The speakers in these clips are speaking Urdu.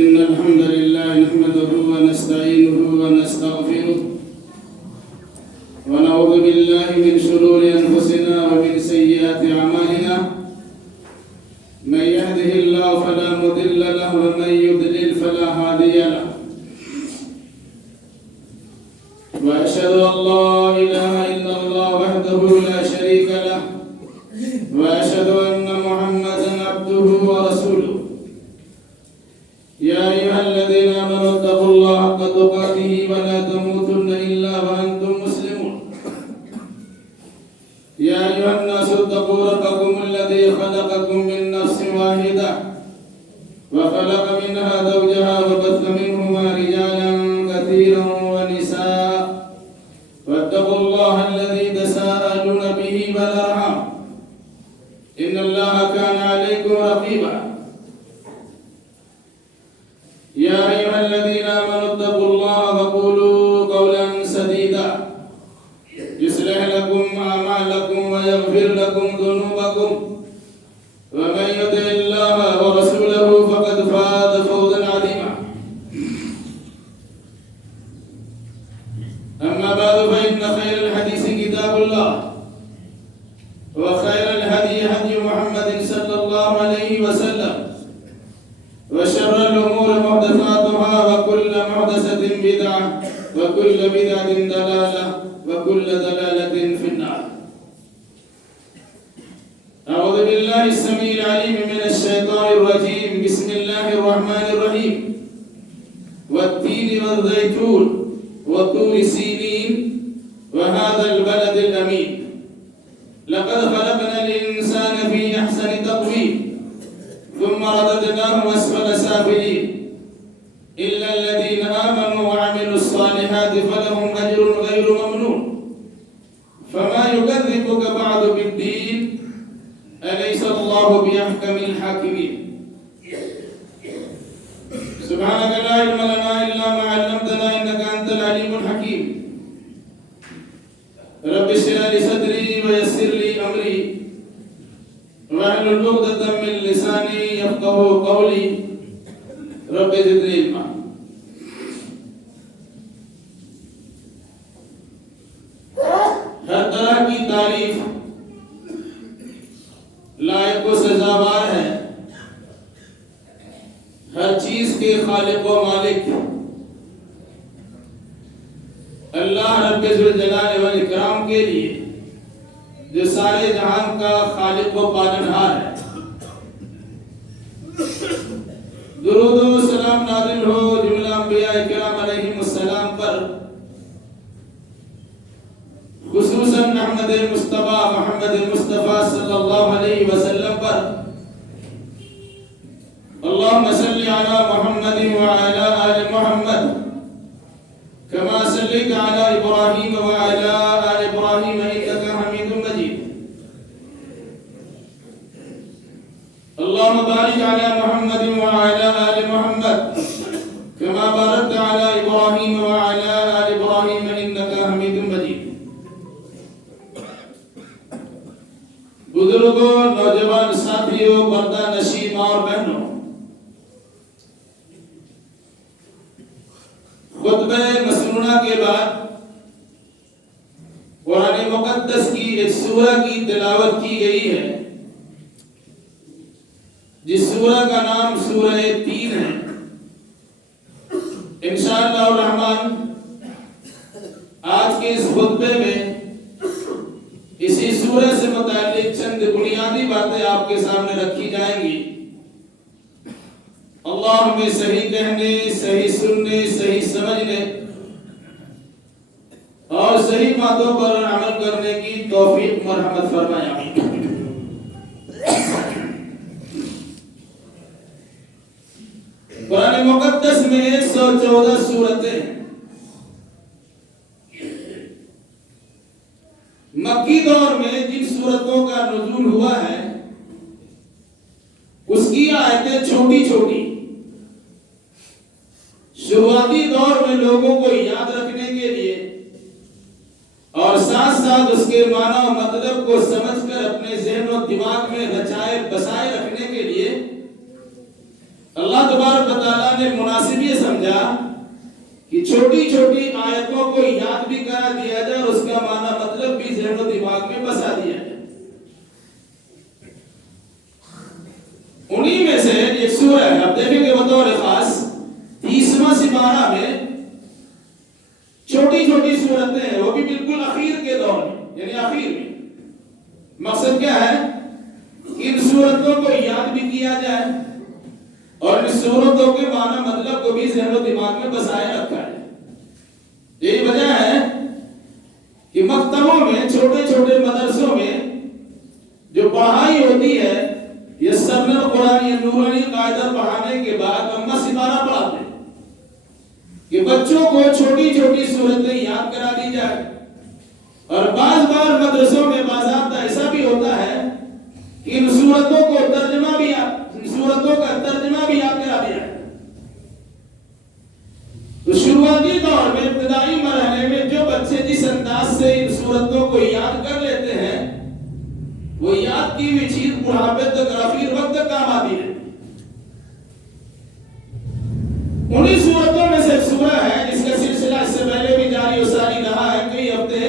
إن الحمد لله نحمده ونستعينه ونستغفره ونعوذ بالله من شرور أنفسنا ومن سيئات أعمالنا من يهده الله فلا مضل له ومن يضلل فلا هادي له وأشهد أن لا إله إلا الله وحده لا شريك له وأشهد أن محمدا عبده ورسوله يا أيها الذين آمنوا اتقوا الله حق تقاته ولا تموتن إلا وأنتم مسلمون يا أيها الناس اتقوا ربكم الذي خلقكم من نفس واحدة وخلق منها زوجها وبث منهما رجالا كثيرا ونساء واتقوا الله الذي تساءلون به والأرحام إن الله كان عليكم رقيبا يا أيها الذين آمنوا اتقوا الله وقولوا قولا سديدا يصلح لكم أعمالكم ويغفر لكم ذنوبكم ومن يطع الله ورسوله فقد فاز فوزا عظيما أما بعد فإن خير الحديث كتاب الله وخير الهدي هدي محمد صلى الله عليه وسلم وشر الأمور محدثاتها وكل محدثة بدعة وكل بدعة ضلالة وكل ضلالة في النار. أعوذ بالله السميع العليم من الشيطان الرجيم. بسم الله الرحمن الرحيم. والتين والزيتون وطور سينين وهذا البلد الأمين لقد خلقنا الإنسان في أحسن تقويم ثم رددناه أسفل سافلين إلا الذين آمنوا وعملوا الصالحات فلهم أجر غير ممنون فما يكذبك بعد بالدين أليس الله بأحكم الحاكمين. سبحانك لا علم لنا إلا ما علمتنا إنك أنت العليم الحكيم. رب اشرح لي صدري ويسر لي أمري واحلل عقدة من لساني يفقهوا قولي رب زدني علما. ہر طرح کی تعریف لائق و سزاوار ہے. ہر چیز کے خالق و مالک اللہ رب ذوالجلال والاکرام کے لیے جو سارے جہان کا خالق و پالنہار ہے. درود و سلام نازل ہو جملہ انبیاء کرام علیہم السلام پر، خصوصاً احمد مصطفیٰ محمد مصطفیٰ صلی اللہ علیہ وسلم پر. اللہم صلی علی محمد وعلی آل محمد كما صليت على إبراهيم وعلى آل إبراهيم إنك حميد مجيد. اللهم بارك على محمد وعلى آل محمد كما باركت على إبراهيم وعلى آل إبراهيم إنك حميد مجيد. بزرگوں، نوجوان ساتھیوں، پردہ نشین اور بہنوں، خطبہ مسنونہ کے بعد قرآن مقدس کی ایک سورہ کی تلاوت کی گئی ہے جس سورہ کا نام سورہ تین ہے. انشاءاللہ الرحمن آج کے اس خطبے میں اسی سورہ سے متعلق چند بنیادی باتیں آپ کے سامنے رکھی جائیں گی. اللہ ہمیں صحیح کہنے، صحیح سننے، صحیح سمجھنے اور صحیح باتوں پر عمل کرنے کی توفیق مرحمت فرمائے. آمین. قرآن مقدس میں 114 سورتیں ہیں. مکی دور میں جن سورتوں کا نزول ہوا ہے اس کی آیتیں چھوٹی چھوٹی، شروعاتی دور میں لوگوں کو یاد رکھنے کے لیے اور ساتھ ساتھ اس کے معنی و مطلب کو سمجھ کر اپنے ذہن و دماغ میں رچائے بسائے رکھنے کے لیے اللہ تبارک و تعالیٰ نے مناسب یہ سمجھا کہ چھوٹی چھوٹی آیتوں کو یاد بھی کرا دیا جائے اور اس کا معنی مطلب بھی ذہن و دماغ میں بسا دیا جائے۔ انہی میں سے ایک سورہ ہے، آپ دیکھیں کہ بطور خاص 30واں سپارہ میں چھوٹی چھوٹی سورتیں ہیں، وہ بھی بالکل اخیر کے دور میں، یعنی آخر میں۔ مقصد کیا ہے کہ ان سورتوں کو یاد بھی کیا جائے اور ان سورتوں کے معنی مطلب کو بھی ذہن و دماغ میں بسائے رکھا ہے۔ یہی وجہ ہے کہ مکتبوں میں، چھوٹے چھوٹے مدرسوں میں جو پڑھائی ہوتی ہے، یہ سرن القرآن یا نورانی قاعدہ پڑھانے کے بعد اما سپارہ پڑھاتے ہیں کہ بچوں کو چھوٹی چھوٹی سورتیں یاد کرا دی جائے۔ اور بعض بار مدرسوں میں باضابطہ ایسا بھی ہوتا ہے کہ ان سورتوں کا ترجمہ بھی یاد کرا دیا ہے۔ تو شروعاتی دور میں، ابتدائی مرحلے میں جو بچے جس انداز سے ان سورتوں کو یاد کر لیتے ہیں، وہ یاد کی ہوئی چیز بڑھاپے تک آخر وقت تک کام آتی ہے۔ انہی صورتوں میں سے ایک سورہ ہے جس کا سلسلہ اس سے پہلے بھی جاری و ساری رہا ہے، کئی ہفتے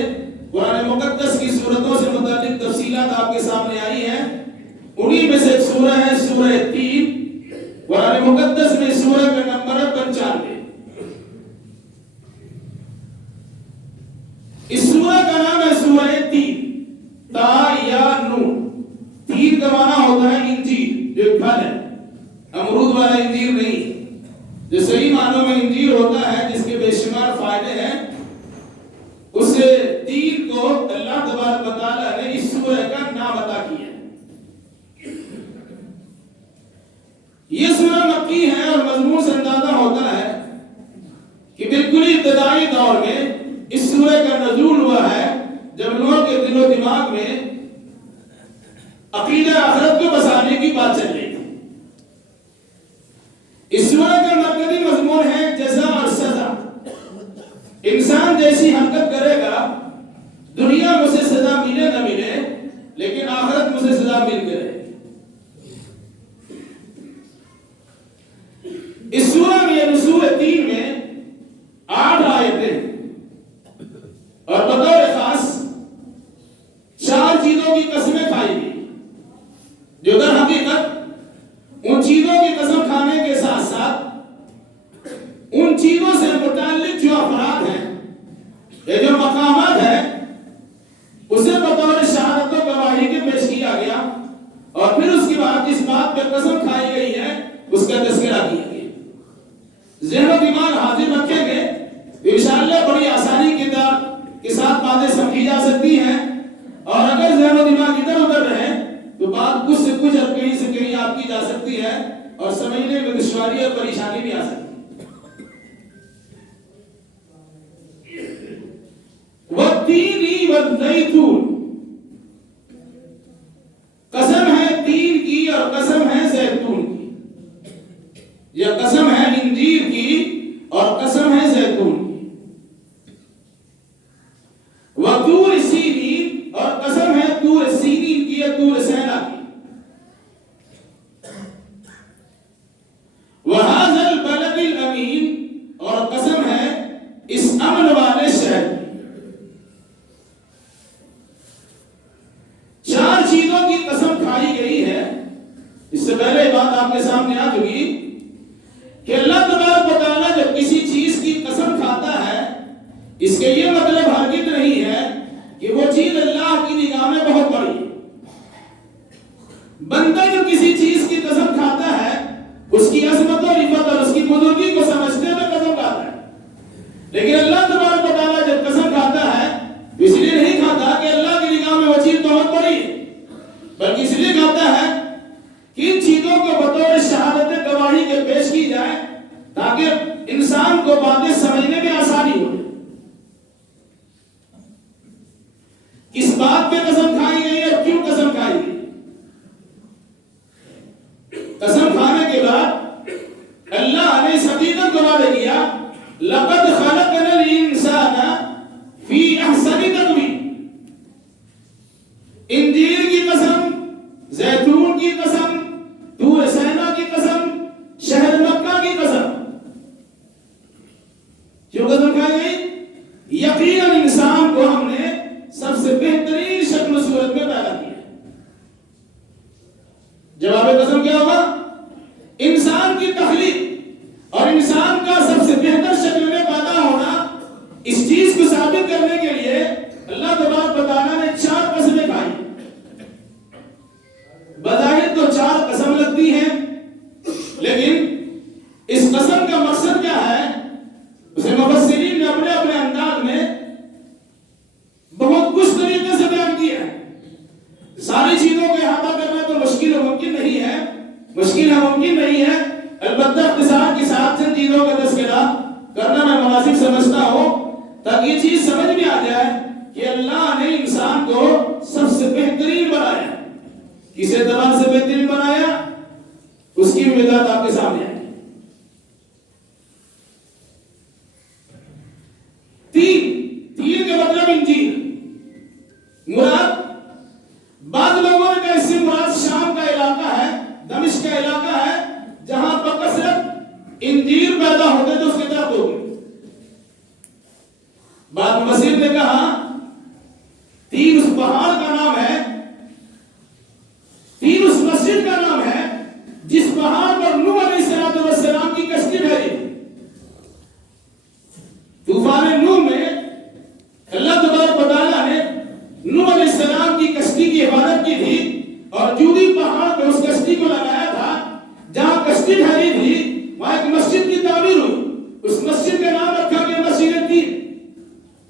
قرآن مقدس کی سورتوں سے متعلق تفصیلات آپ کے سامنے آئی ہیں۔ انہی میں سے ایک سورہ ہے سورہ 3، قرآن مقدس میں سورہ کا نمبر ہے 95۔ اس سورہ کا نام ہے سورہ 3، تا یا نون۔ تین کا معنی ہوتا ہے انجیر، جو ایک پھل ہے، امرود والا انجیر نہیں، جو صحیح معنوں میں انجیر ہوتا ہے جس کے بے شمار فائدے ہیں۔ اس تین کو اللہ تبارک و تعالیٰ نے اس سورہ کا نام عطا کیا ہے۔ یہ سورہ مکی ہے اور مضمون سے اندازہ ہوتا ہے کہ بالکل ابتدائی دور میں اس سورہ کا نزول ہوا ہے جب لوگوں کے دل و دماغ میں عقیدہ آخرت کو بسانے کی بات چل رہی تھی۔ اس سورہ کا مرکزی مضمون ہے جزا اور سزا۔ انسان جیسی حرکت کرے گا، دنیا میں اسے سزا ملے نہ ملے، لیکن آخرت میں اسے سزا مل کے رہے۔ اس سورہ میں یعنی سورہ 3 میں 8 آیتیں اور بطور خاص 4 چیزوں کی قسمیں کھائی گئی، جو در حقیقت ان چیزوں کی قسم کھانے کے ساتھ ساتھ ان چیزوں سے متعلق جو افراد ہیں یا جو مقامات ہیں اسے بطور شہادت و گواہی کے پیش کیا گیا، اور پھر اس کے بعد جس بات پہ قسم کھائی گئی ہے اس کا تذکرہ کیا گیا۔ ذہن و دماغ حاضر رکھیں گے تو انشاءاللہ بڑی آسانی کے ساتھ باتیں سمجھی جا سکتی ہیں، اور اگر ذہن و دماغ ادھر ادھر رہے تو بات کچھ سے کچھ اور کہیں سے کہیں آپ کی جا سکتی ہے اور سمجھنے میں دشواری اور پریشانی بھی آ سکتی ہے۔ وَالتِّينِ وَالزَّيْتُونِ، قسم ہے تین کی اور قسم ہے زیتون کی، یا قسم ہے انجیر کی اور قسم ہے زیتون کی۔ وَطُورِ سِینِین، اور قسم ہے طور سینین کی یا طور سینا کی۔ وَهَذَا الْبَلَدِ الْأَمِینِ، اور قسم ہے اس امن والے شہر کی۔ 4 چیزوں کی قسم کھائی گئی ہے۔ اس سے پہلے بات آپ کے سامنے آ چکی کہ اللہ تبارک و تعالیٰ جب کسی چیز کی قسم کھاتا ہے، اس کے یہ مطلب ہرگز نہیں ہے کہ وہ چیز اللہ کی نگاہ میں بہت بڑی ہے۔ بندہ جو کسی چیز کی قسم کھاتا ہے اس کی عظمت و رفعت اور اس کی بزرگی کو سمجھتے ہوئے قسم کھاتا ہے، لیکن اللہ تبارک و تعالیٰ جب قسم کھاتا ہے تو اس لیے نہیں کھاتا کہ اللہ کی نگاہ میں وہ چیز بہت بڑی ہے، بلکہ اس لیے کھاتا ہے کہ ان چیزوں کو بطور شہادت گواہی کے پیش کی جائے تاکہ انسان کو باتیں سمجھنے میں آسانی ہو۔ کس بات پہ قسم کھائی گئی اور کیوں قسم کھائی گئی؟ قسم کھانے کے بعد اللہ نے اس حقیقت کو واضح کیا، لَقَدْ خَلَقْنَا الْإِنسَانَ فِي أَحْسَنِ تَقْوِيمٍ۔ انجیر کی قسم، زیتون کی قسم، طور سینا کی قسم، شہر مکہ کی تخلیق اور انسان کا سب سے بہتر شکل میں پیدا ہونا، اس چیز کو ثابت کرنے کے لیے اللہ تبارک و تعالیٰ نے 4 قسمیں کھائی۔ بظاہر تو 4 قسم لگتی ہیں، لیکن اس قسم کا مقصد کیا ہے اسے مفسرین نے اپنے اپنے انداز میں بہت کچھ طریقے سے بیان کیا ہے۔ ساری چیزوں کو احاطہ کرنا تو مشکل و ممکن نہیں ہے، البتہ اختصار کے ساتھ چند چیزوں کا تذکرہ کرنا میں مناسب سمجھتا ہوں تاکہ یہ چیز سمجھ میں آ جائے کہ اللہ نے انسان کو سب سے بہترین بنایا۔ کس اعتبار سے بہترین بنایا اس کی وضاحت آپ کے سامنے ہے۔ 3 کا مطلب انجیل مراد، بعض لوگوں نے کہا اس سے مراد شام کا علاقہ ہے، دمشق کا علاقہ ہے جہاں پر کثرت انجیل پیدا ہوتے تو اس کے درخت ہوگی۔ بعض مفسرین نے کہا 3 اس پہاڑ کا نام ہے، 3 اس مسجد کا نام ہے جس پہاڑ پر نوح علیہ السلام کی کشتی ٹھہری۔ طوفان نوح میں اللہ تبارک و تعالیٰ نے نوح علیہ السلام کی کشتی کی حفاظت کی تھی اور جودی پہاڑ پر اس کشتی کو لگایا تھا۔ جہاں کشتی ٹھہری تھی وہاں ایک مسجد کی تعمیر ہوئی، اس مسجد کا نام رکھا گیا مسجد تین۔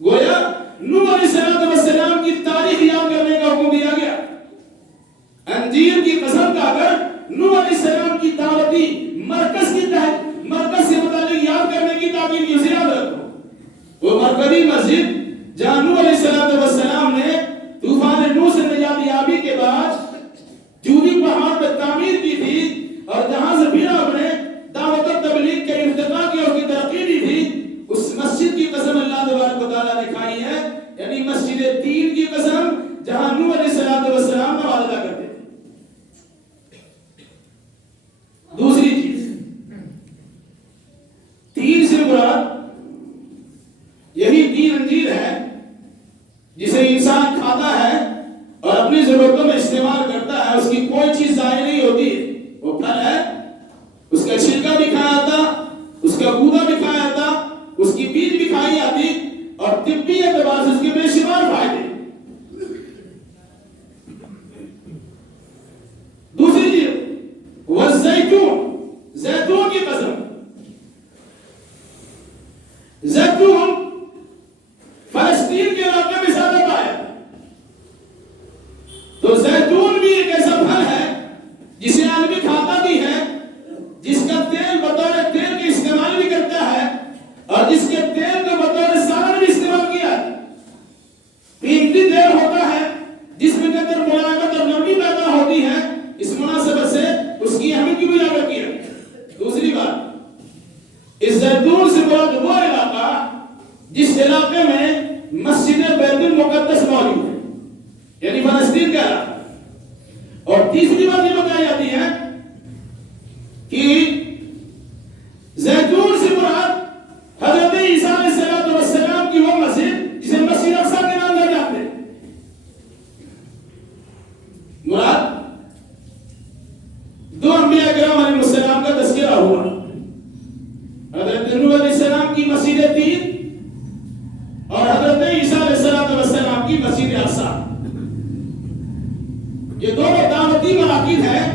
گویا نوح علیہ السلام کی تاریخ یاد کرنے کا حکم دیا گیا۔ انجیل کی قسم کا اگر نوح علیہ السلام کی دعوتی مرکز سے متعلق یاد کرنے کی تعبیر کی، اسے یاد رکھو، وہ مرکزی مسجد جہاں نوح علیہ السلام نے طوفان نوح سے نجات یابی کے بعد جودی پہاڑ پر تعمیر کی تھی اور جہاں سے پھر آپ نے دعوت و تبلیغ کے ارتقاء کی اور کی ترقی دی تھی، اس مسجد کی قسم اللہ تبارک و تعالیٰ نے کھائی ہے، یعنی مسجد 3 کی قسم جہاں نوح علیہ السلام نوازا کرتے تھے۔ دوسری چیز 3 سے مراد یہی 3 انجیل ہے جسے انسان کھاتا ہے اور اپنی ضرورتوں میں استعمال کرتا ہے، اس کی کوئی چیز ضائع نہیں ہوتی۔ وہ پھل ہے، اس کا چھلکا بھی کھایا جاتا، اس کا گودا بھی کھایا جاتا، اس کی بیج بھی کھائی جاتی اور طبی اعتبار سے اس کے بے شمار فائدے۔ دوسری چیز زیتون کی قسم، زیتون فلسطین کے علاقے میں زیادہ پایا، تو زیتون بھی ایک ایسا پھل ہے جسے آدمی کھاتا بھی ہے، جس کا تیل بطور تیل کے استعمال بھی کرتا ہے اور جس کے تیل کو بطور سالن بھی استعمال کیا ہے۔ قیمتی تیل ہوتا ہے جس میں اندر ملاقات اور نرمی پیدا ہوتی ہے، اس مناسبت سے اس کی اہمیت کی بھی اجاگر کیا۔ دوسری بات، اس زیتون سے مراد وہ علاقہ جس علاقے میں مسجد بیت المقدس موجود ہے، یعنی فلسطین کا علاقہ۔ اور تیسری بات یہ بتائی جاتی ہے کہ زیتون سے مراد حضرت عیسیٰ علیہ السلام کی وہ مسجد جسے مسجد اقصی کے نام سے جانتے ہیں۔ مراد 2 انبیاء کرام علیہ السلام کا تذکرہ ہوا، حضرت نوح علیہ السلام کی مسجد 3 اور حضرت عیسیٰ علیہ السلام کی مسجد اقصی۔ یہ دونوں دعوتی مراکز ہیں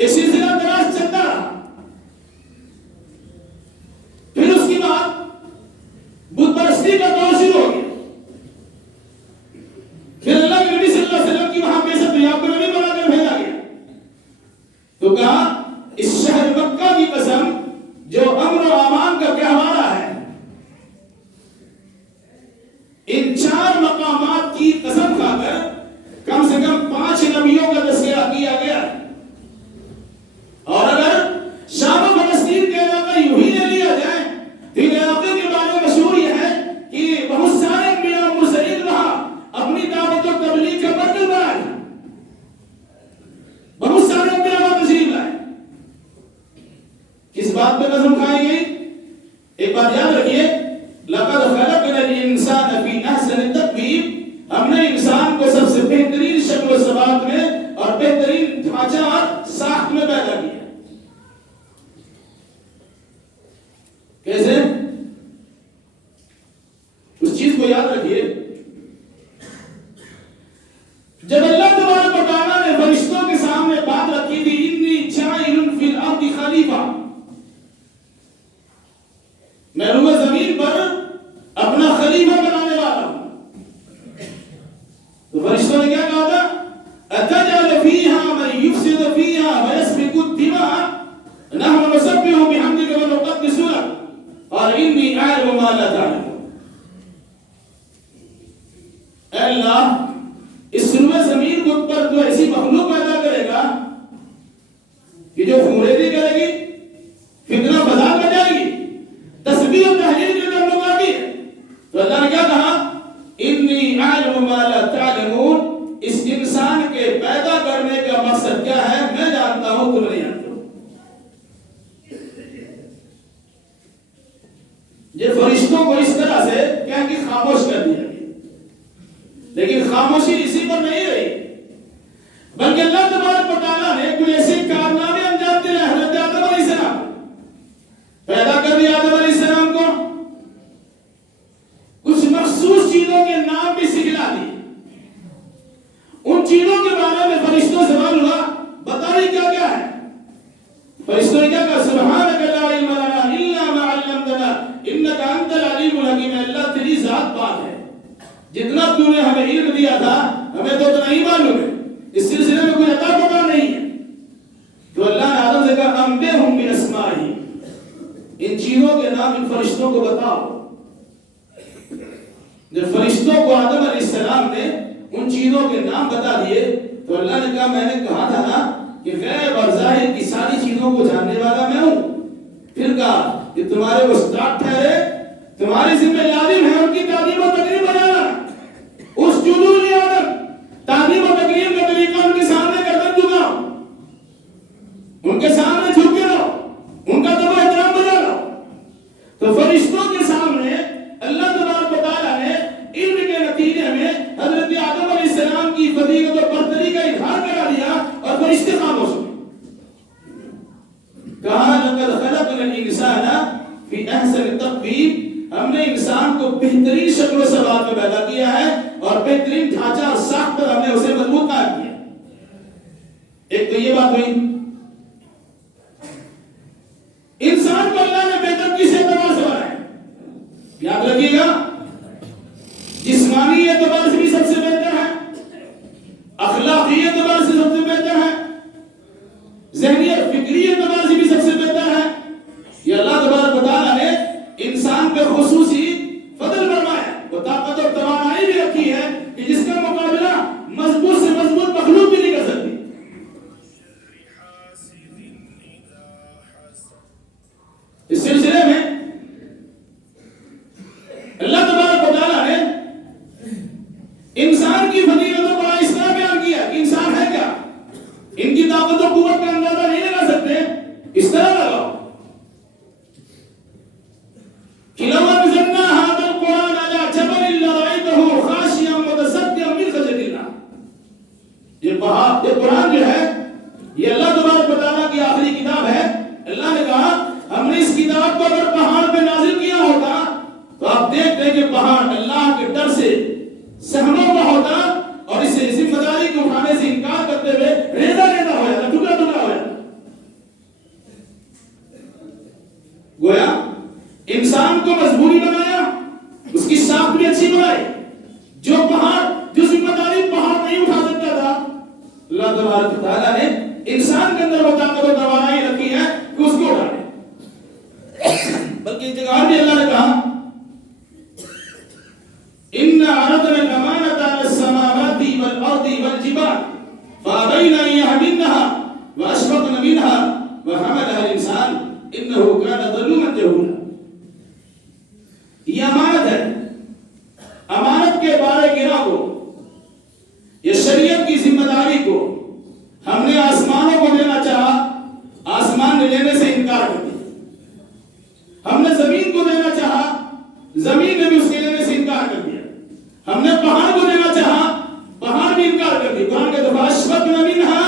یہ سلسلہ دراز چلتا رہا. پھر اس کی بعد بت پرستی کا دور شروع ہو گیا. پھر اللہ کے نبی صلی اللہ علیہ وسلم کی وہاں بعثت ہوئی, آپ کو نبی بنا کر بھیجا گیا. تو کہا اس شہر مکہ کی قسم جو امن و امان کا گہوارہ ہے, ان 4 مقامات کی قسم کھا کر کم سے کم 5 نبیوں کا تذکرہ کیا گیا. اور اگر شام و فلسطین کا علاقہ یوں ہی لے لیا جائے تو ان علاقے کے بارے میں مشہور یہ ہے کہ بہت سارے انبیاء مرسلین وہاں اپنی دعوت و تبلیغ کا مرکز بنائے. بہت سارے انبیاء وہاں تشریف لائے. کس بات پہ قسم کھائی گئی؟ ایک بات یاد رکھیے, لقد خلقنا الانسان فی احسن تقویم, ہم نے انسان کو سب سے بہترین شکل و صفات میں اور بہترین ڈھانچہ اور ساخت میں پیدا کیا. کیسے؟ اس چیز کو یاد رکھیے, جب اللہ تبارک و تعالیٰ نے فرشتوں کے سامنے بات رکھی تھی انی جاعل فی الارض خلیفہ, میں روح زمین پر اپنا خلیفہ بنانے والا ہوں, تو فرشتوں نے کیا کہا تھا؟ اتجعل فیہا من یفسد فیہا ویسفک الدماء نحن نسبح بحمدک ونقدس لک اور انی اعلم ما لا تعلمون. اے اللہ, اس روح زمین پر تو ایسی مخلوق پیدا کرے گا کہ جو خونریزی کرے گی, فتنہ فساد بجائے گی, تسبیح و تحلیل کے تعلق آتی ہے. تو اللہ نے کیا کہا؟ انی اعلم ما لا تعلمون, اس انسان کے پیدا کرنے کا مقصد کیا ہے میں جانتا ہوں, تم نہیں جانتے ہو. یہ فرشتوں کو اس طرح سے کہہ کے خاموش کر دیا گیا. لیکن خاموشی اسی پر نہیں رہی, بلکہ اللہ تبارک و تعالیٰ نے کچھ ایسے کارنامے انجام دے حضرت آدم علیہ السلام پیدا کر دیا. آدم علیہ السلام کو کچھ مخصوص چیزوں کے نام بھی سکھلا دیے. ان چیزوں کے بارے میں فرشتوں سے سوال ہوا, بتائیے کیا کیا ہے؟ فرشتوں نے کیا کہا؟ سبحانک لا علم لنا الا ما علمتنا انک انت العلیم الحکیم. اللہ تیری ذات پاک ہے, جتنا تو نے ہمیں علم دیا تھا ہمیں تو اتنا ہی معلوم ہے, اس سلسلے میں کوئی عطا پتا نہیں ہے. تو اللہ نے آدم سے کہا انبئہم باسمائہم, ان چیزوں کے نام ان فرشتوں کو بتاؤ. جب فرشتوں کو آدم علیہ السلام نے ان چیزوں کے نام بتا دیے تو اللہ نے کہا میں نے کہا تھا نا کہ غیب اور ظاہر کی ساری چیزوں کو جاننے والا میں ہوں. پھر کہا کہ تمہارے استاد ٹھہرے, تمہاری ذمہ لازم ہے ان کی تعلیم و تقریم بجانا. اس جدول آدم تعلیم و تقریم کا طریقہ ان کے سامنے گردن جھکاؤ, ان کے سامنے جھک کے رہو, ان کا تب احترام بجا رہو. تو فرشتوں کے سامنے اللہ تبارک و تعالیٰ نے علم کے نتیجے میں حضرت آدم علیہ السلام کی فضیلت و برتری کا اظہار کرا دیا اور فرشتے خاموش ہوئے. کہا لقد خلقنا الانسان فی احسن تقویم, ہم نے انسان کو بہترین شکل و صفات میں پیدا کیا ہے اور بہترین ڈھانچہ اور ساخت پر ہم نے اسے مضبوط قائم کیا. ایک تو یہ بات ہوئی. انسان کو اللہ نے بہتر کس اعتبار سے بنایا؟ یاد رکھیے گا, جسمانی اعتبار سے بھی سب سے بہتر ہے, اخلاقی اعتبار سے سب سے بہتر ہے, ذہنی اور فکری اعتبار سے بھی سب سے بہتر ہے. یہ اللہ تبارک و تعالیٰ نے انسان پہ خصوصی فضل فرمایا. وہ طاقت اور توانائی بھی رکھی ہے کہ جس کا مقابلہ مضبوط سے مضبوط مخلوق بھی نہیں کر سکتی. اس سلسلے میں اللہ تبارک و تعالیٰ نے انسان کی فضیلتوں کو اس طرح بیان کیا کہ انسان ہے کیا, ان کی طاقت و قوت کا اندازہ نہیں لگا سکتے, اس طرح لگاؤ. لو انزلنا هذا القرآن على جبل لرأيته خاشعا متصدعا من خشية الله. یہ قرآن جو ہے یہ اللہ تبارک و تعالیٰ کی آخری کتاب ہے. اللہ نے کہا ہم نے اس کتاب کو اگر پہاڑ پہ نازل کیا ہوتا تو آپ دیکھتے کہ پہاڑ اللہ کے ڈر سے سہما ہوا ہوتا اور اسے ذمہ داری کو اٹھانے سے انکار کرتے ہوئے ریزہ ریزہ ہو جاتا, ٹکڑا ٹکڑا ہو جاتا. انسان کو مجبوری بنایا، اس کی ساخت بھی اچھی بنائی. جو ذمہ داری پہاڑ نہیں اٹھا سکتا تھا، اللہ تبارک و تعالیٰ نے انسان کے اندر وہ طاقت و توانائی رکھی ہے کہ اس کو اٹھا لے. بلکہ ایک جگہ بھی اللہ نے کہا إِنَّا عَرَضْنَا الْأَمَانَةَ عَلَى السَّمَاوَاتِ وَالْأَرْضِ وَالْجِبَالِ فَأَبَيْنَ أَن يَحْمِلْنَهَا وَأَشْفَقْنَ مِنْهَا وَحَمَلَهَا الْإِنسَانُ إِنَّهُ كَانَ ظَلُومًا جَهُولًا. یہ امانت ہے. امانت کے بارے گرا کو، یہ شریعت کی ذمہ داری کو ہم نے آسمانوں کو دینا چاہا، آسمان نے لینے سے انکار کر دیا. ہم نے زمین کو دینا چاہا، زمین نے بھی اس کے لینے سے انکار کر دیا. ہم نے پہاڑ کو دینا چاہا، پہاڑ بھی انکار کر دیا. قرآن کے دفعہ اشفقن منها،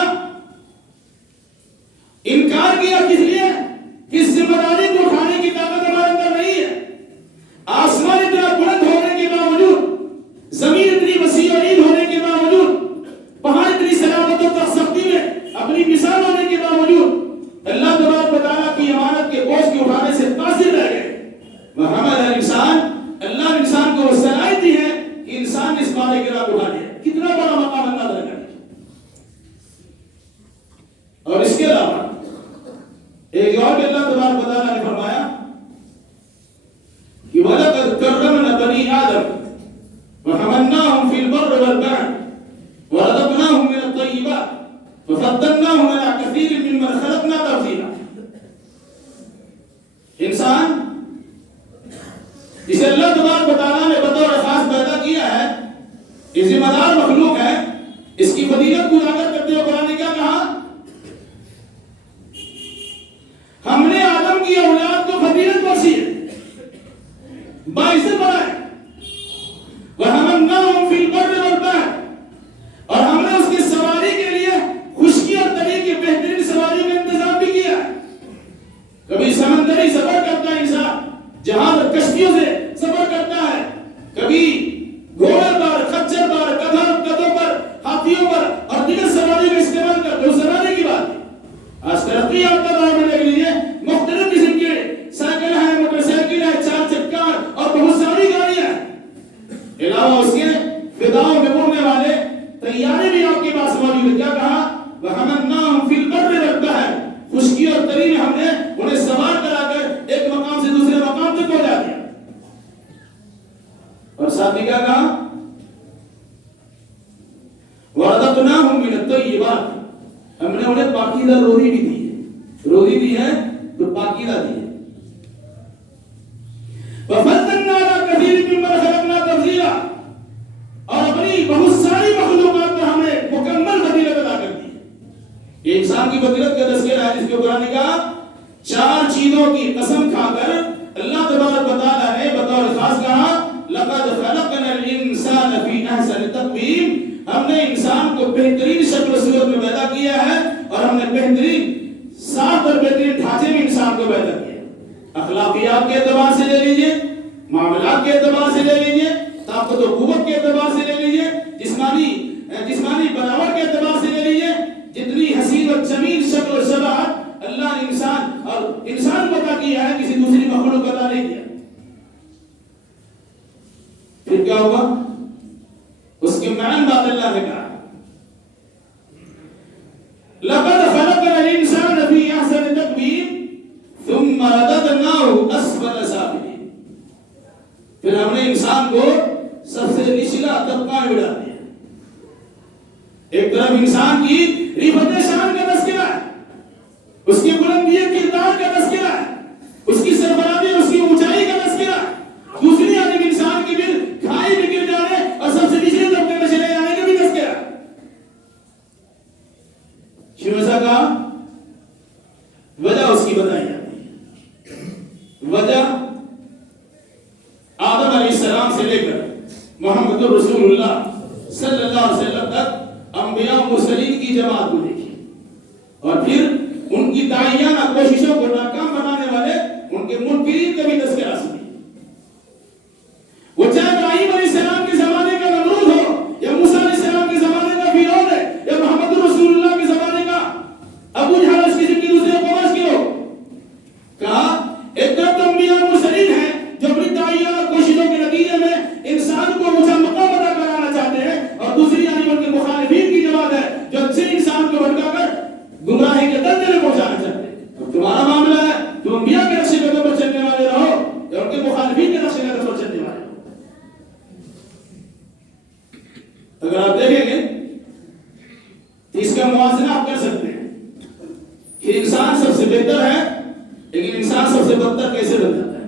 انکار کیا کس لیے؟ اس ذمہ داری کو اٹھانے کی طاقت ہمارے اندر نہیں ہے. آسمان اتنا بلند ہونے کے باوجود، زمین اتنی وسیع و عریض ہونے کے باوجود، پہاڑ اتنی سلامت و سختی میں اپنی مثال ہونے کے باوجود، اللہ تبارک و تعالیٰ کی امانت کے بوجھ کے اٹھانے سے قاصر رہ گئے. وحملها الانسان، اللہ نے انسان کو وہ صلاحیت دی ہے کہ انسان نے اس بارے گرا کو اٹھا لیا. کتنا بڑا مقام اللہ تعالیٰ کا. اور اس کے علاوہ ایک اور بھی اللہ تبارک و تعالیٰ نے فرمایا کہ وَلَقَدْ كَرَّمْنَا بَنِي آدَمَ وَحَمَلْنَاهُمْ فِي الْبَرِّ وَالْبَحْرِ وَرَزَقْنَاهُم مِّنَ الطَّيِّبَاتِ وَفَضَّلْنَاهُمْ عَلَىٰ كَثِيرٍ مِّمَّنْ خَلَقْنَا تَفْضِيلًا. انسان جسے اللہ تبارک و تعالیٰ نے بطور خاص پیدا کیا ہے، یہ ذمہ دار مخلوق ہے، اس کی فضیلت کو اجاگر کرتے ہوئے قرآن نے کیا کہا؟ ہم نے آدم کی اولاد کو فضیلت بخشی ہے، باعزت بنائے. وَحَمَلْنَاهُمْ فِي الْبَرِّ وَالْبَحْرِ، اور ہم نے اس کی سواری کے لیے خشکی اور تری کی بہترین سواری کا انتظام بھی کیا ہے. کبھی سمندری سفر کرتا ہے انسان، جہاز اور کشتیوں سے سفر کرتا ہے، کبھی گھوڑے پر، خچر پر، گدھوں پر، ہاتھیوں پر اور دیگر سواری کا استعمال کرتے. اس زمانے کی بات ہے. آج ترقی یافتہ دور میں دیکھ لیجیے، مختلف قسم کے سائیکل ہیں، موٹر سائیکل ہے، 4 چکا اور بہت ساری گاڑیاں ہیں. علاوہ اس کے فضاؤں میں اڑنے والے طیارے بھی آپ کے پاس موجود ہیں. کیا کہا؟ وَحَمَلْنَاهُمْ فِي الْبَرِّ وَالْبَحْرِ، خشکی اور تری میں ہم نے انہیں سوار کرا کر ایک مقام سے دوسرے مقام تک پہنچا دیا. اور ساتھ ہی کیا کہا؟ وَرَزَقْنَاهُم مِّنَ الطَّيِّبَاتِ، ہم نے انہیں پاکیزہ روزی بھی دی ہے. روزی دی ہے تو پاکیزہ دی ہے. وَفَضَّلْنَا عَلَىٰ كَثِيرٍ مِّمَّنْ خَلَقْنَا تَفْضِيلًا، اور اپنی بہت ساری مخلوقات پر ہم نے مکمل فضیلت عطا کر دی. یہ انسان کی فضیلت کا تذکرہ ہے، جس کے قرآن نے کہا 4 چیزوں کی قسم کھا کر اللہ تبارک و تعالیٰ نے بطور خاص کہا لَقَدْ خَلَقْنَا الْإِنسَانَ فِي أَحْسَنِ تَقْوِيمٍ، ہم نے انسان کو بہترین شکل و صورت میں پیدا کیا ہے، اور ہم نے بہترین صاف اور بہترین ڈھانچے میں انسان کو پیدا کیا. اخلاقیات کے اعتبار سے لے لیجئے، معاملات کے اعتبار سے لے لیجئے، طاقت و قوت کے اعتبار سے لے لیجئے، جسمانی بناوٹ کے اعتبار سے لے لیجئے. جتنی حسین و جمیل شکل و شباہت اللہ نے انسان کو عطا کیا ہے، کسی دوسری مخلوق کو عطا نہیں کیا. پھر کیا ہوا؟ اس کے معنی بات اللہ نے کہا لَقَدْ خَلَقْنَا الْإِنسَانَ فِي أَحْسَنِ تَقْوِيمٍ ثُمَّ رَدَدْنَاهُ أَسْفَلَ سَافِلِينَ، پھر ہم نے انسان کو سب سے نچلا طبقہ میں ڈال دیا. ایک طرف انسان کی رفعت شان کا تذکرہ ہے، اس کی بلندی کردار کا تذکرہ ہے، اس کی سربراہی، اس کی اونچائی کا تذکرہ ہے. دوسری جانب انسان کی بھی کھائی میں گر جانے اور سب سے نچلے طبقے میں چلے جانے کا بھی تذکرہ ہے. کیوں ایسا کہا؟ وجہ اس کی بتائی جاتی ہے. وجہ آدم علیہ السلام سے لے کر محمد رسول اللہ صلی اللہ علیہ وسلم تک انبیاء و مرسلین کی جماعت کو دیکھی، اور پھر ان کی داعیانہ کوششوں کو ناکام بنانے والے ان کے منکرین کا بھی تذکرہ سنی. وہ چاہے ابراہیم علیہ السلام کے زمانے کا نمرود ہو، یا موسیٰ علیہ السلام کے زمانے کا فرعون ہے، یا محمد رسول اللہ کے زمانے کا ابو جہل اس قسم کی دوسرے قوم کے ہو. کہا ایک طرف تو انبیاء و مرسلین ہیں کہ انسان سب سے بہتر ہے، لیکن انسان سب سے بدتر کیسے بن جاتا ہے؟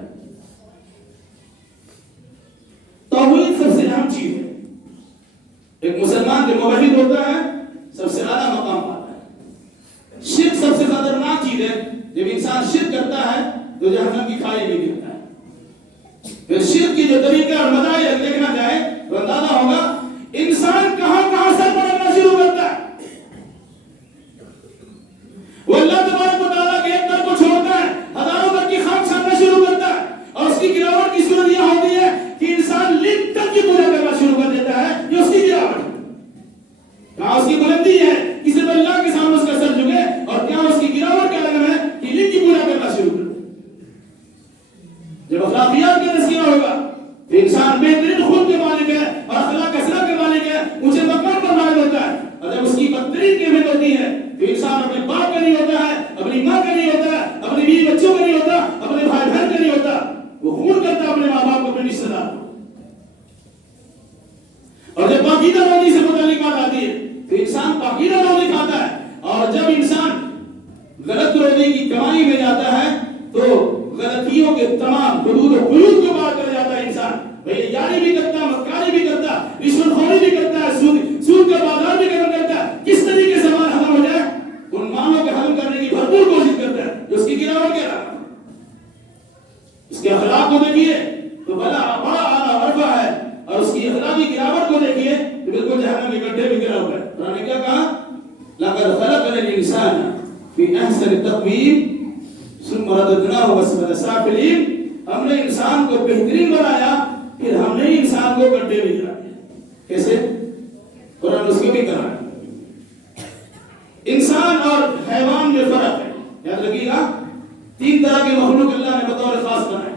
توحید سب سے اہم چیز ہے. ایک مسلمان جو موحد ہوتا ہے سب سے اعلیٰ مقام پاتا ہے. شرک سب سے خطرناک چیز ہے. جب انسان شرک کرتا ہے تو جہنم کی کھائی میں گرتا ہے. پھر شرک کی جو طریقہ اور مدائع دیکھنا چاہے تو اندازہ ہوگا انسان کہاں کہاں سے پڑھنا شروع کرتا ہے. وہ اللہ تبارک و تعالیٰ کے ایک در کو چھوڑتا ہے، ہزاروں در کی خاک چھاننا شروع کرتا ہے، اور اس کی گراوٹ کی صورت یہ ہوتی ہے کہ انسان لنگ تک کی پوجا کرنا شروع کر دیتا ہے. یہ اس کی گراوٹ ہے. کہاں اس کی بلندی ہے کہ صرف اللہ کے سامنے اس کا سر جھکے، اور کیا اس کی گراوٹ کا عالم ہے کہ لنگ کی پوجا کرنا شروع کر دے. جب اخلاقیات کا تذکرہ ہوگا تو انسان بہترین خود کے مالک ہے اور اخلاق اصلاح کے مالک ہے، اونچے مقام پر فائز ہوتا ہے. اور جب اس کی بدترین قیمت ہوتی ہے تو انسان اپنے باپ کا نہیں ہوتا ہے، اپنی ماں کا نہیں ہوتا ہے، اپنی بیوی بچوں کا نہیں ہوتا، اپنے بھائی بہن کا نہیں ہوتا. وہ خون کرتا اپنے ماں باپ کو، اپنے رشتہ دار کو. اور جب پاکیزہ روزی سے متعلق بات آتی ہے تو انسان پاکیزہ روزی کھاتا ہے. اور جب انسان غلط روزی کی کمائی میں جاتا ہے تو غلطیوں کے تمام حدود و قیود کو پار کر جاتا ہے. انسان بھئی یاری بھی کرتا، مکاری بھی کرتا، رشوت خوری بھی کرتا ہے، سود کا بازار بھی کرتا ہے. کس طریقے سے مال حرام ہو جائے ان مالوں کو حرام کرنے کی بھرپور کوشش کرتا ہے. جو اس کی گراوٹ کیا رہا، اس کے اخلاق کو دیکھیے تو بڑا اعلیٰ عرفہ ہے، اور اس کی اخلاقی گراوٹ کو دیکھیے تو بالکل جہنم کے گڈھے میں گرا ہوا ہے. قرآن نے کیا کہا؟ لَقَدْ خَلَقْنَا الْإِنسَانَ فِي أَحْسَنِ تَقْوِيمٍ ثُمَّ رَدَدْنَاهُ أَسْفَلَ سَافِلِينَ. ہم نے انسان کو بہترین بنایا، پھر ہم نے انسان کو گڈھے میں گرا دیا. کیسے؟ قرآن اس کو بھی کہا ہے. انسان اور حیوان میں فرق ہے. یاد رکھیے گا، 3 طرح کے مخلوق اللہ نے بطور خاص بنائے.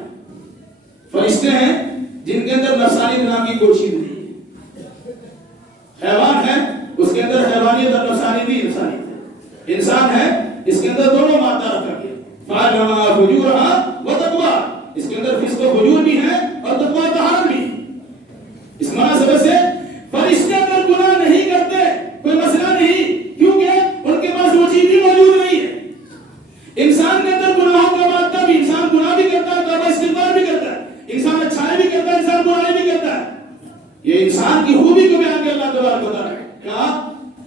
فرشتے ہیں جن کے اندر نفسانیت نام کی کوئی چیز نہیں ہے. حیوان ہے اس کے اندر حیوانیت اور نفسانیت ہی انسانیت ہے. انسان ہے اس کے اندر دونوں مادہ رکھا گیا، فَعَلْهَا فُجُورَهَا وَتَقْوَىٰ. اس کے اندر فسق و فجور بھی ہے اور تقویٰ طہارت بھی. اس مناسبت سے فرشتے اگر گناہ نہیں کرتے کوئی مسئلہ نہیں، کیونکہ ان کے پاس وہ چیز بھی موجود نہیں ہے. انسان کے اندر گناہوں کا مادہ بھی، انسان گناہ بھی کرتا ہے، توبہ استغفار بھی کرتا ہے، انسان اچھائی بھی کرتا ہے، انسان برائی بھی کرتا ہے. یہ انسان کی خوبی کو بیان کر اللہ تبارک و تعالیٰ نے کہا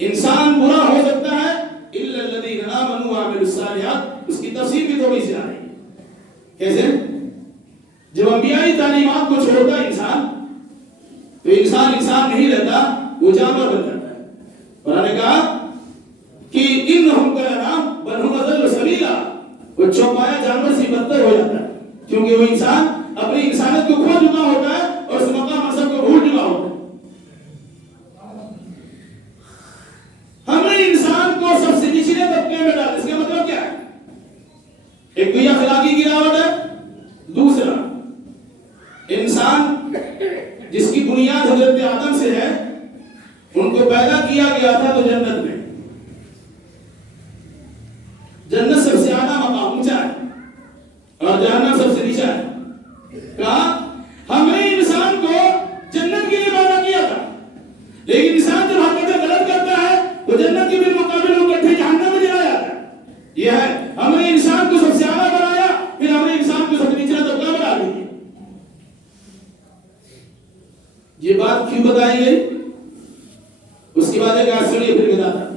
انسان برا ہو سکتا ہے الا الذین آمنوا وعملوا الصالحات. اس کی تفسیر بھی تھوڑی سی آ رہی ہے. کیسے؟ جب انبیائی تعلیمات کو چھوڑتا ہے انسان تو انسان نہیں رہتا، وہ جانور بن جاتا ہے. قرآن نے کہا کہ انہم کالانعام بل ھم اضل سبیلا. وہ چوپایا جانور سے بدتر ہو جاتا ہے، کیونکہ وہ انسان اپنی انسانیت کو کھو چکا ہوتا ہے اور اس مقام منصب کو بھول چکا ہوتا ہے. ہم نے انسان کو سب سے نچلے طبقے میں ڈالا. اس کا مطلب کیا ہے؟ ایک تو یہ اخلاقی گراوٹ ہے. دوسرا، انسان جس کی بنیاد حضرت آدم سے ہے، ان کو پیدا کیا گیا تھا تو جنت میں. جنت سب سے اعلیٰ مقام اونچا ہے اور جہنم سب سے نیچا ہے. کہا ہم نے انسان کو جنت کے لیے پیدا کیا تھا، لیکن انسان جب حرکتیں غلط کرتا ہے تو جنت کے بالمقابل وہ گڈھے جہنم میں چلا جاتا ہے. یہ ہے ہم نے انسان کو سب سے اعلیٰ بنایا، پھر ہم نے انسان کو سب سے نچلا طبقہ بنا دیا. یہ بات کیوں بتائی گئی؟ اس کی بات ہے کہ سنیے پھر بتاتا ہوں.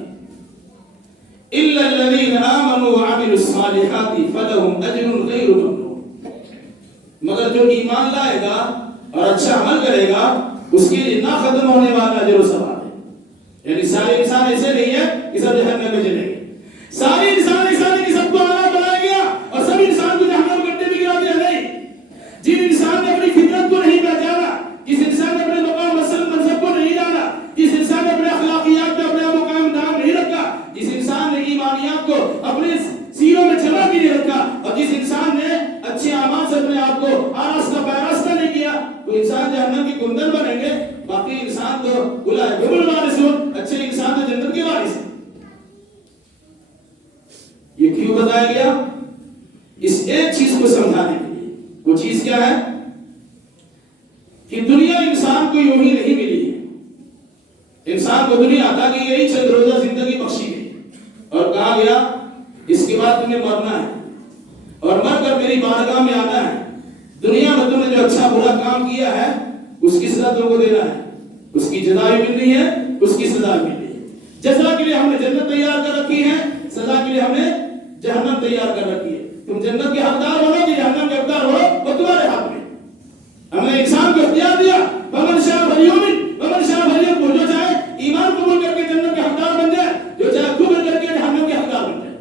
الا الذين امنوا وعملوا الصالحات فلهم اجر غير ممنون. مگر جو ایمان لائے گا اور اچھا عمل کرے گا اس کے لیے نہ ختم ہونے والا اجر و ثواب ہے. یعنی سارے انسان ایسے نہیں ہے کہ سب جہنم میں چلیں گے. سارے انسان ایسا نہیں کہ سب کو اعلیٰ بنایا گیا اور سب انسان کو جہنم گڈھے میں گرا دیا. نہیں. جن انسان نے اپنی فطرت کو نہیں پہچانا، جس انسان نے اپنے مقام منصب کو نہیں جانا، جس انسان نے اپنے اخلاقیات میں اپنے مقام نام نہیں رکھا، جس انسان نے ایمانیات کو اپنے سیروں میں جمع بھی نہیں رکھا، اور جس انسان نے اچھے اعمال سے اپنے آپ کو آراستہ پیراستہ نہیں کیا، وہ انسان جہنم کی کندن بنیں گے. باقی انسان تو اولئک هم الوارثون، اچھے انسان تو جنت کے وارث ہیں. یہ کیوں بتایا گیا؟ اس ایک چیز کو سمجھانے کے لیے. وہ چیز کیا ہے؟ کہ دنیا انسان کو یوں ہی نہیں ملی ہے. انسان کو دنیا عطا کی گئی، چند روزہ زندگی بخشی گئی، اور کہا گیا اس کے بعد تمہیں مرنا ہے اور مر کر میری بارگاہ میں آنا ہے. دنیا میں تم نے جو اچھا برا کام کیا ہے اس کی سزا تم کو دینا ہے. اس کی جزا بھی ملنی ہے, اس کی سزا بھی ملنی ہے. جزا کے لیے ہم نے جنت تیار کر رکھی ہے, سزا کے لیے ہم نے جہنم تیار کر رکھی ہے. تم جنت کے حقدار بنو کہ جہنم کے حقدار ہو وہ تمہارے ہاتھ میں. ہم نے انسان کو اختیار دیا, فمن شاء فلیؤمن ومن شاء فلیکفر. جو چاہے ایمان قبول کر کے جنت کے حقدار بن جائے, جو چاہے کفر کر کے جہنم کے حقدار بن جائے.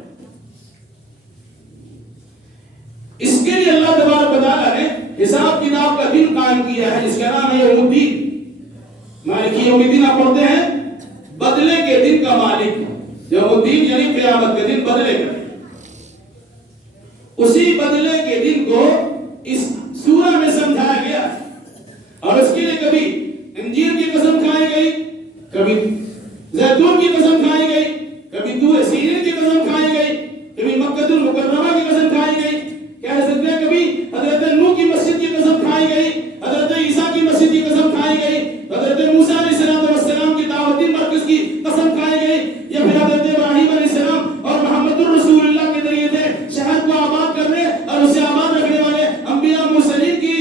اس کے لیے اللہ تبارک و تعالیٰ نے حساب کتاب کا دن قائم کیا ہے جس کا نام ہے یوم الدین. مالک یوم الدین آپ پڑھتے ہیں, بدلے کے دن کا مالک. یوم الدین یعنی قیامت کے دن, بدلے کا دن. اسی بدلے کے دن کو اس سورہ میں سمجھایا گیا اور اس کے لیے کبھی انجیر کی قسم کھائی گئی, کبھی زیتون کی قسم کھائی گئی, کبھی طور سینین کی قسم کھائی گئی, کبھی مکہ المکرمہ کی قسم کھائی گئی, کہہ سکتے ہیں کبھی حضرت نوح کی مسجد کی قسم کھائی گئی, حضرت عیسیٰ کی مسجد کی قسم کھائی گئی, حضرت موسیٰ علیہ السلام کی دعوتی مرکز کی قسم کھائی گئی, یا پھر حضرت ابراہیم علیہ السلام اور محمد الرسول اللہ کے ذریعے سے شہر کو آباد کرنے اور اسے آباد رکھنے والے انبیاء مرسلین کی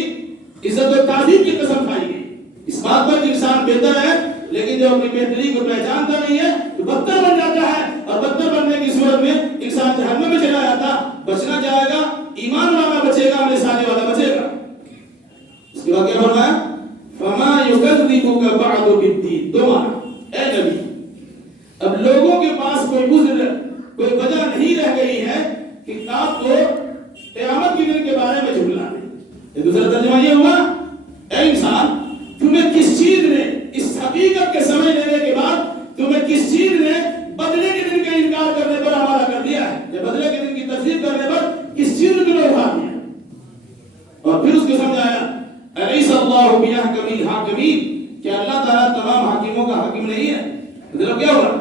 عزت و تعظیم کی قسم کھائی گئی. اس بات پر انسان بہتر ہے, لیکن جب اپنی بہتری کو پہچانتا نہیں ہے تو بدتر بن جاتا ہے, اور بدتر بننے کی صورت میں انسان جہنم میں چلا جاتا. بچنا چاہے گا, ایمان والا بچے گا, عمل صالح والا بچے گا. اس کے بعد کیا فرمایا, فما یکذبک بعد بالدین. دو معنی, اے نبی اب لوگوں کے پاس کوئی عذر, کوئی وجہ نہیں رہ گئی ہے کہ آپ کو قیامت کے دن کے بارے میں جھٹلا دیں. یہ دوسرا ترجمہ یہ ہوا, اے انسان تمہیں کس چیز نے اس حقیقت کے سمجھ لینے کے بعد تمہیں کس چیز نے بدلے کے دن کا انکار کرنے پر آمادہ کر دیا ہے, یا بدلے کے دن کی تکذیب کرنے پر کس چیز نے تمہیں اٹھا دیا. اور پھر اس کو سمجھایا, الیس اللہ بیحکم الحاکمین, کیا اللہ تعالیٰ تمام حاکموں کا حاکم نہیں ہے؟ مطلب کیا ہوا,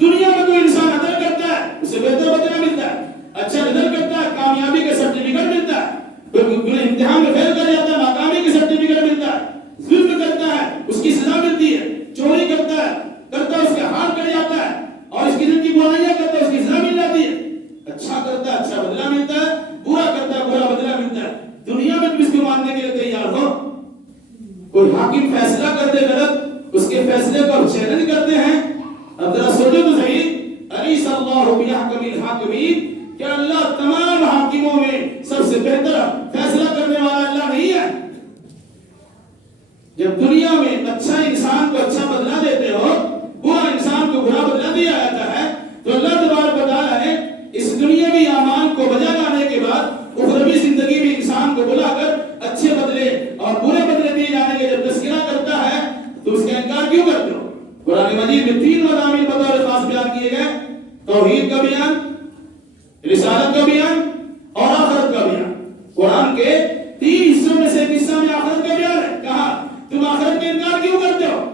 دنیا میں کوئی انسان عدل کرتا ہے اسے بہتر بدلہ ملتا ہے, اچھا عدل کرتا ہے کامیابی کا سرٹیفکیٹ ملتا ہے, کوئی امتحان میں فیل کر جاتا ہے ناکامی کا سرٹیفکیٹ ملتا ہے, ظلم کرتا ہے اس کی سزا ملتی ہے, چوری کرتا ہے اس کا ہاتھ کٹ جاتا ہے, اور اس کی دل کی برائیاں کرتا ہے اس کی سزا مل جاتی ہے. اچھا کرتا ہے اچھا بدلہ ملتا ہے, برا کرتا ہے برا بدلہ ملتا ہے. دنیا میں تم اس کو ماننے کے لیے تیار ہو. کوئی حاکم فیصلہ کرتے غلط, اس کے فیصلے کو ہم چیلنج کرتے ہیں. اب ذرا سوچو تو صحیح, الیس اللہ بیحکم الحاکمین, کیا اللہ تمام حاکموں میں سب سے بہتر فیصلہ کرنے والا اللہ نہیں ہے؟ جب دنیا میں اچھا انسان کو اچھا بدلہ دیتے ہو, برا انسان کو برا بدلہ دیا جاتا ہے, تو اللہ تبارک و تعالیٰ نے اس دنیاوی اعمال کو بجا لانے کے بعد اخروی زندگی میں انسان کو بلا کر اچھے بدلے اور برے بدلے دیے جانے کے جب تذکرہ کرتا ہے تو اس کا انکار کیوں کرتے ہو؟ قرآن مجید میں 3 مضامین بطور خاص بیان کیے گئے, توحید کا بیان, رسالت کا بیان اور آخرت کا بیان. قرآن کے 3 حصوں میں سے ایک حصہ میں آخرت کا بیان ہے. کہا تم آخرت کا انکار کیوں کرتے ہو؟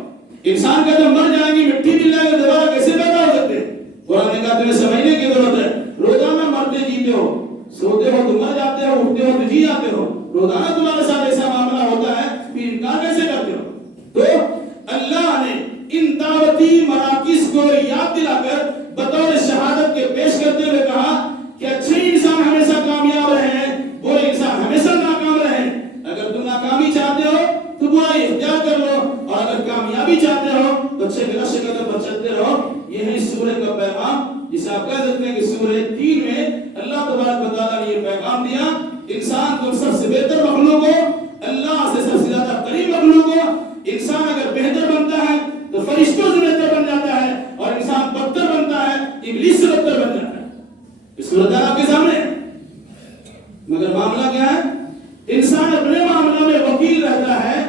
انسان کا جب مر جائیں گی مٹی مل جائے گا دوبارہ کیسے پیدا ہو سکتے؟ قرآن نے کہا تمہیں سمجھنے کی ضرورت ہے. روزانہ مرتے جیتے ہو, سوتے ہو تو مر جاتے ہو, اٹھتے ہو تو جی جاتے ہو, روزانہ تمہارے ساتھ ایسا معاملہ ہوتا ہے, پھر انکار کیسے کرتے ہو؟ تو اللہ نے ان دعوتی مراکز کو یاد دلا کر بطور شہادت کے پیش کرتے ہوئے کہا کہ اچھے انسان ہمیشہ کامیاب رہے, برے انسان ہمیشہ ناکام رہے. اگر تم ناکامی چاہتے ہو تو برائی اختیار کر لو, اور اگر کامیابی چاہتے ہو تو اچھے کے رشتے قدم پر چلتے رہو. یہ ہے اس سورہ کا پیغام, جسے آپ کہہ سکتے ہیں کہ سورہ 3 میں اللہ تبارک و تعالیٰ نے یہ پیغام دیا, انسان کو سب سے بہتر مخلوق ہو, اللہ سے سب سے زیادہ قریب مخلوق ہو. انسان اگر بہتر بنتا ہے تو فرشتوں سے بہتر بن جاتا ہے, اور انسان بدتر بنتا ہے ابلیس سے بدتر بن جاتا ہے. اس صورت آپ کے سامنے ہے. مگر معاملہ کیا ہے, انسان اپنے معاملہ میں وکیل رہتا ہے,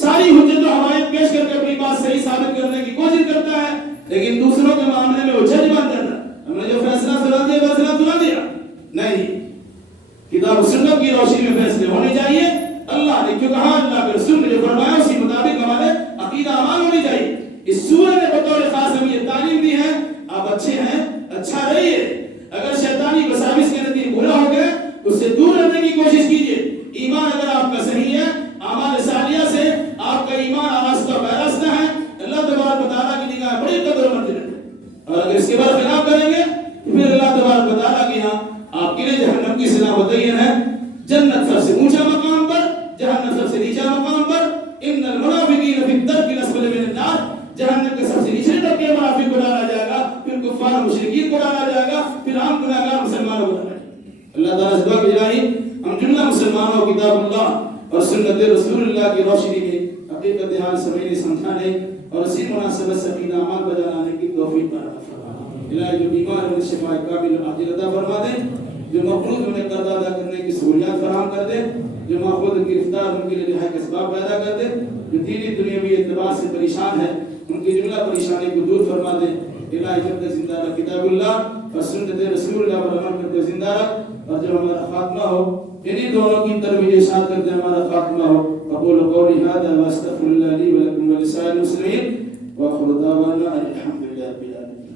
ساری حجت و حمایت پیش کر کے اپنی بات صحیح ثابت کرنے کی کوشش کرتا ہے, لیکن دوسروں کے معاملے میں وہ جج بن جاتا ہے. ہم نے جو فیصلہ سنا دیا فیصلہ سنا دیا نہیں, کتاب و سنت کی روشنی میں فیصلے ہونے چاہیے. اللہ نے کیوں کہا, اللہ کے رسول نے جو فرمایا اسی مطابق ہمارے عقیدہ اعمال ہونی چاہیے. اس سورہ نے بطور خاص ہمیں یہ تعلیم دی ہے, آپ اچھے ہیں اچھا رہیے, اگر شیطانی وساوس کے نتیجے برا ہو گئے اس سے دور رہنے کی کوشش کیجیے. ایمان اگر آپ کا صحیح ہے, اعمال صالحہ سے آپ کا ایمان آراستہ پیراستہ ہے, اللہ تبارک و تعالیٰ کی نگاہ بڑی قدر و منزلت ہے. اور اگر اس کے بعد خلاف کریں گے تو پھر اللہ تبارک و تعالیٰ جنت سب سے اونچا مقام پر، جہنم سب سے نیچا مقام پر. ان المنافقین فی الدرک الاسفل من النار، جہنم کے سب سے نچلے طبقے منافق کو ڈالا جائے گا، پھر کفار مشرکین کو ڈالا جائے گا، پھر عام گناہگار مسلمانوں کو ڈالا جائے گا. اللہ تعالیٰ سے دعا کہ الہی ہم جملہ مسلمانوں کو کتاب اللہ اور سنت رسول اللہ کی روشنی میں حقیقت حال سمجھنے سمجھانے اور اسی مناسبت سفینہ اعمال بجانے کی توفیق عطا فرما. الہی جو بیمار ہیں شفا کامل عاجل عطا فرما دے، جو مقروض انہیں قرض ادا کرنے کی سہولیات فراہم کر دے، جو ماخوذ گرفتار ان کے لیے رہائی کے اسباب پیدا کر دے، جو دینی دنیاوی اعتبار سے پریشان ہے ان کی جملہ پریشانی کو دور فرما دے. الہی جب تک زندہ رکھ کتاب اللہ اور سنت رسول اللہ پر عمل کرتے زندہ رکھ، اور جب ہمارا خاتمہ ہو انہی دونوں کی ترویج ساتھ کرتے ہمارا خاتمہ ہو. اقول قولی ھذا واستغفر اللہ لی ولکم ولسائر المسلمین واخر دعوانا الحمد للہ رب العالمین.